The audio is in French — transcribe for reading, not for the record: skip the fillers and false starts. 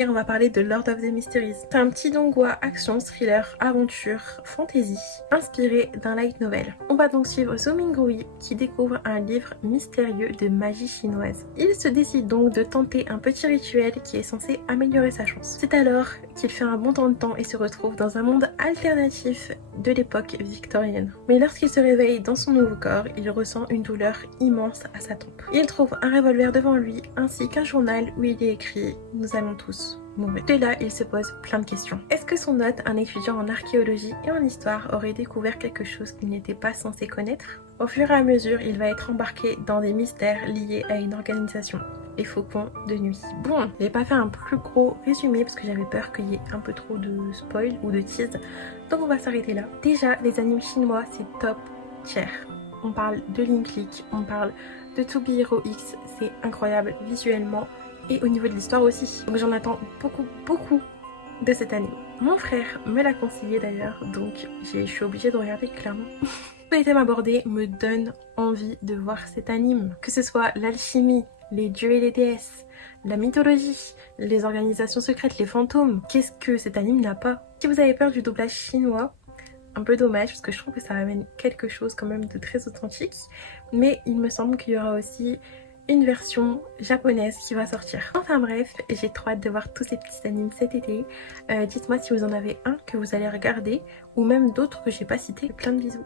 Et on va parler de Lord of the Mysteries. C'est un petit donghua action, thriller, aventure, fantasy, inspiré d'un light novel. On va donc suivre Zhou Minggui qui découvre un livre mystérieux de magie chinoise. Il se décide donc de tenter un petit rituel qui est censé améliorer sa chance. C'est alors qu'il fait un bon temps de temps et se retrouve dans un monde alternatif de l'époque victorienne. Mais lorsqu'il se réveille dans son nouveau corps, il ressent une douleur immense à sa tempe. Il trouve un revolver devant lui ainsi qu'un journal où il est écrit « Nous allons tous mourir ». Dès là, il se pose plein de questions. Est-ce que son hôte, un étudiant en archéologie et en histoire, aurait découvert quelque chose qu'il n'était pas censé connaître? Au fur et à mesure, il va être embarqué dans des mystères liés à une organisation, les Faucons de Nuit. Bon, j'ai pas fait un plus gros résumé parce que j'avais peur qu'il y ait un peu trop de spoil ou de tease, donc on va s'arrêter là. Déjà, les animes chinois, c'est top tier. On parle de Link Click, on parle de To Be Hero X, c'est incroyable visuellement et au niveau de l'histoire aussi. Donc j'en attends beaucoup de cet anime. Mon frère me l'a conseillé d'ailleurs, donc je suis obligée de regarder clairement. Tous les thèmes abordés me donnent envie de voir cet anime. Que ce soit l'alchimie, les dieux et les déesses, la mythologie, les organisations secrètes, les fantômes. Qu'est-ce que cet anime n'a pas? Si vous avez peur du doublage chinois, un peu dommage parce que je trouve que ça amène quelque chose quand même de très authentique. Mais il me semble qu'il y aura aussi une version japonaise qui va sortir. Enfin bref, j'ai trop hâte de voir tous ces petits animes cet été. Dites-moi si vous en avez un que vous allez regarder ou même d'autres que j'ai pas cités. Plein de bisous.